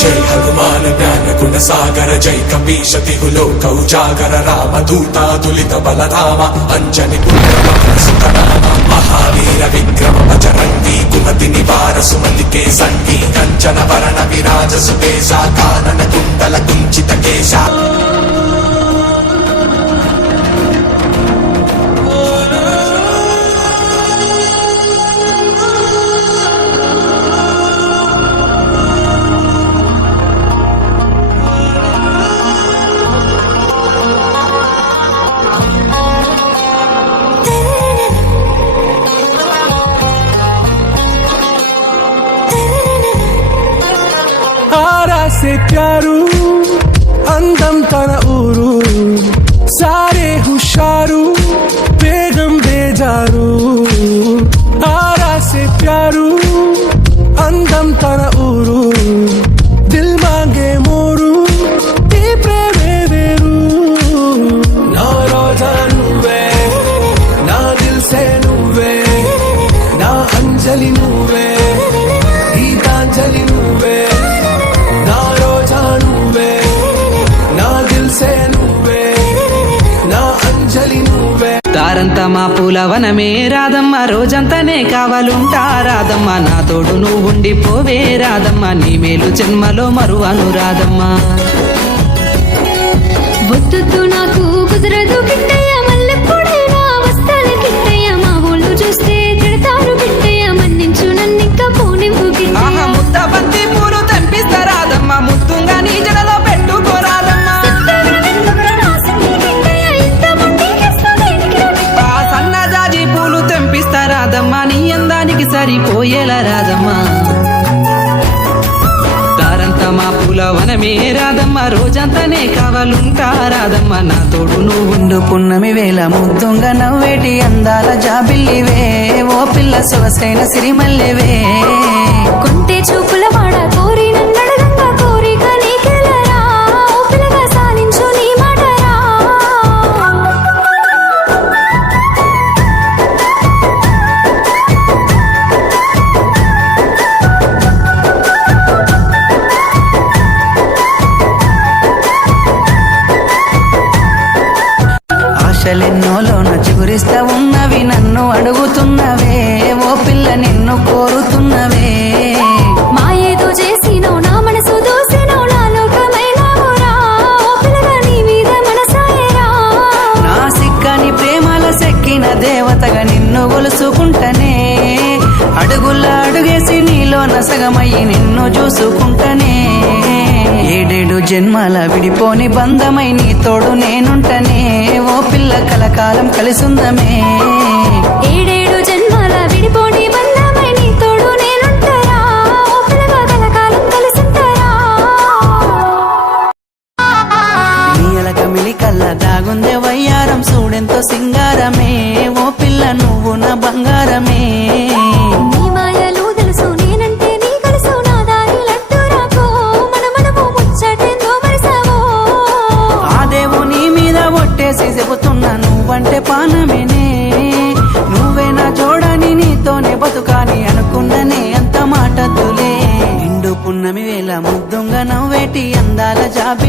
जय हनुमान ज्ञान गुण सागर जय कपीश तिहु लोक उजागर राम दूता तुलित बलधाम अंजनी पुत्र सुतनाम महावीर विक्रम बजरंगी कुमति निवार सुमति के संगी कंचन वरण विराज सुबेशा कानन कुंडल कुंचित केशा से प्यारू अंदम तन ऊरू सारे हुशारू बेगम बेजारू आरा से प्यारू अंदम तन ऊरू दिल मांगे मोरू ती प्रेमे वेरू ना रोजा नुवे ना दिल से नुवे ना अंजलि नुवे गीतांजलि नुवे తారంతా మా పూలవనమే రాధమ్మ రోజంతానే కావాలుంటా రాధమ్మ నా తోడు నువ్వుండి పోవే రాధమ్మ నీ మేలు జన్మలో మరువను రాధమ్మ వద్దు నాకు కుదరదు కిట్టయ్య మల్లెప్పుడైనా వస్తాను కిట్టయ్య మా ఊళ్ళు చూస్తే తిడతారు కిట్టయ్య మన్నించు నన్నింకా పోనివ్వు కిట్టయ్య ముద్ద బంతి పూలు తెంపిస్తా రాధమ్మ ముద్దుగా నీ జడలో పెట్టుకోరాదమ్మ రాధమ్మా నీ అందానికి సరిపోయేలా రాధమ్మా తారంతా మా పూలవనమే రాధమ్మ రోజంతానే కావాలుంటా రాధమ్మ నా తోడు నువ్వుండు పున్నమి వేళ ముద్దుంగా నవ్వేటి అందాల జాబిల్లివే ఓ పిల్ల సొగసైన సిరిమల్లెవే కొంటే చూపుల వాడ కోరి నన్నడగంగా కోరిక నీకెలరా ఓ పిల్లగా సాలించు నీ మాటరా ఆశలెన్నోలోన చిగురిస్తా ఉన్నవి నన్ను అడుగుతున్నవే ఓ పిల్ల నిన్ను కోరుతున్నవే మా ఏదో చేసినో నా మనసు దోసినో నా లోకమైనావురా ఓ పిల్లగా నీ మీద మనసాయరా నా సిక్కని ప్రేమల సెక్కిన దేవతగా నిన్ను గొలుసుకుంటనే అడుగుల అడుగేసి నీలో నసగమయ్యి నిన్ను చూసుకుంటనే ఏడేడు జన్మల విడిపోని బంధమై నీ తోడు నేనుంటనే ఓ పిల్ల కలకాలం కలిసుందమే ఏడేడు జన్మల విడిపోని బంధమై నీ తోడు నేనుంటరా ఓ పిల్లగా కలకాలం కలిసుంటరా నీల కమిలి కళ్ళ దాగుందే వయ్యారం చూడెంతో సింగారమే ఓ పిల్ల నువ్వు నా బంగారమే నీ మాయలు తెలుసు నేనంటే నీ కలుసు నా దారి లడ్డు రాకో మనమనము ముచ్చటెందో మరిసావో ఆ దేవు నీ మీద ఒట్టేసి చెబుతున్నా నువ్వంటే పానమేనే నువ్వే నా జోడని నీతోనే బతుకాని అనుకున్ననే అంత మాటద్దులే నిండు పున్నమి వేళ ముద్దుంగా నవ్వేటి అందాల జాబిల్లి